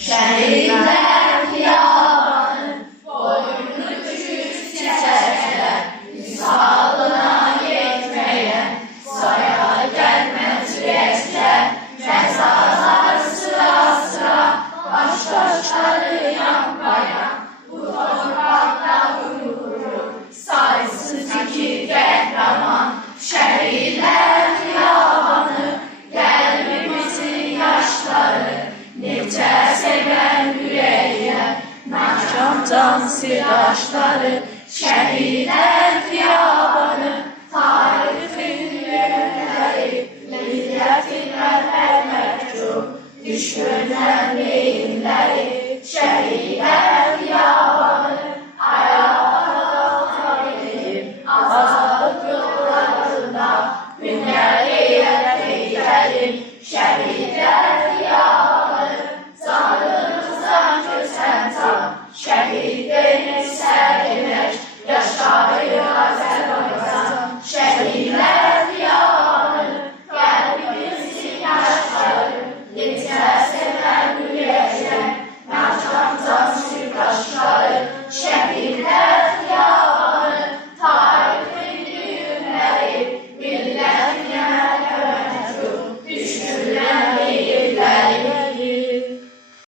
Şehirler kıyamanı, boynu küçük çiçekler, misalına yetmeyen, sayar gelmez yürekler, mezarlar sıra sıra, baş taşları yanmaya, bu toprakta kuru, sayısız iki kahraman, şehirler kıyamanı, gelmemizin yaşları, nece seven yüreğe, mahkam sirdaşları, şehirler kıyamanı, tarifin yönleri, milletinler her mektup, düşmüşler beyinleri, şehirler kıyamanı.